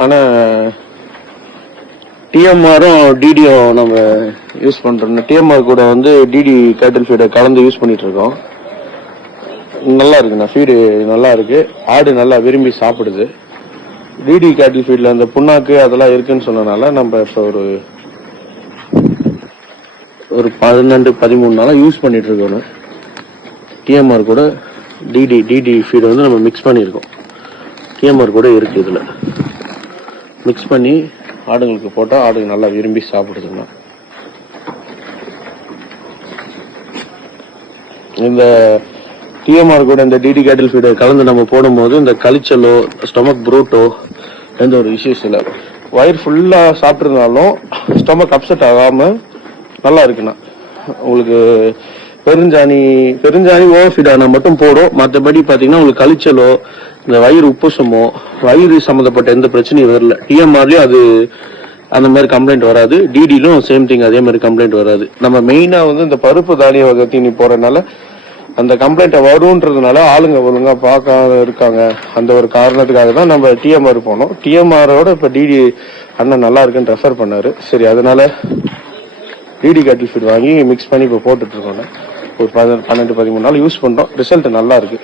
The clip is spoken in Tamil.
ஆனால் டிஎம்ஆரும் டிடியும் நம்ம யூஸ் பண்ணுறோம். டிஎம்ஆர் கூட வந்து டிடி கேட்டில் ஃபீடை கலந்து யூஸ் பண்ணிட்டு இருக்கோம். நல்லா இருக்குண்ணா, ஃபீடு நல்லா இருக்கு, ஆடு நல்லா விரும்பி சாப்பிடுது. டிடி கேட்டில் ஃபீட்ல அந்த புண்ணாக்கு அதெல்லாம் இருக்குன்னு சொன்னனால நம்ம இப்போ ஒரு 12-13 நாளா யூஸ் பண்ணிட்டு இருக்கோம். டிஎம்ஆர் கூட டிடி ஃபீடு வந்து நம்ம மிக்ஸ் பண்ணியிருக்கோம். டிஎம்ஆர் கூட இருக்கு, இதுல மிக்ஸ் பண்ணி ஆடுங்களுக்கு போட்டால் ஆடுங்க நல்லா விரும்பி சாப்பிடுதுங்க. இந்த டிஎம்ஆர் கூட இந்த டிடி கேட்டில் ஃபீடை கலந்து நம்ம போடும்போது இந்த கழிச்சலோ ஸ்டொமக் ப்ரூட்டோ எந்த ஒரு இஷ்யூஸ் இல்லை. வயிறு ஃபுல்லாக சாப்பிட்ருந்தாலும் ஸ்டொமக் அப்செட் ஆகாமல் நல்லா இருக்குண்ணா. உங்களுக்கு பெருஞ்சாணி ஓவர் ஃபீட் ஆனால் மட்டும் போடும். மற்றபடி பார்த்தீங்கன்னா உங்களுக்கு கழிச்சலோ இந்த வயிறு உப்புசமோ வயிறு சம்மந்தப்பட்ட எந்த பிரச்சனையும் வரல. டிஎம்ஆர்லயும் அது அந்த மாதிரி கம்ப்ளைண்ட் வராது, டிடிலும் சேம் திங் அதே மாதிரி கம்ப்ளைண்ட் வராது. நம்ம மெயினாக வந்து இந்த பருப்பு தானிய வகை தீனி போறதுனால அந்த கம்ப்ளைண்ட் வரும்ன்றதுனால ஆளுங்க ஒழுங்கா பார்க்க இருக்காங்க. அந்த ஒரு காரணத்துக்காக தான் நம்ம டிஎம்ஆர் போனோம். டிஎம்ஆரோட இப்போ டிடி அண்ணன் நல்லா இருக்குன்னு ரெஃபர் பண்ணாரு. சரி, அதனால டிடி கேட்டில் ஃபீட் வாங்கி மிக்ஸ் பண்ணி இப்போ போட்டுட்டு இருக்கோம். ஒரு 12-13 நாள் யூஸ் பண்றோம். ரிசல்ட் நல்லா இருக்கு.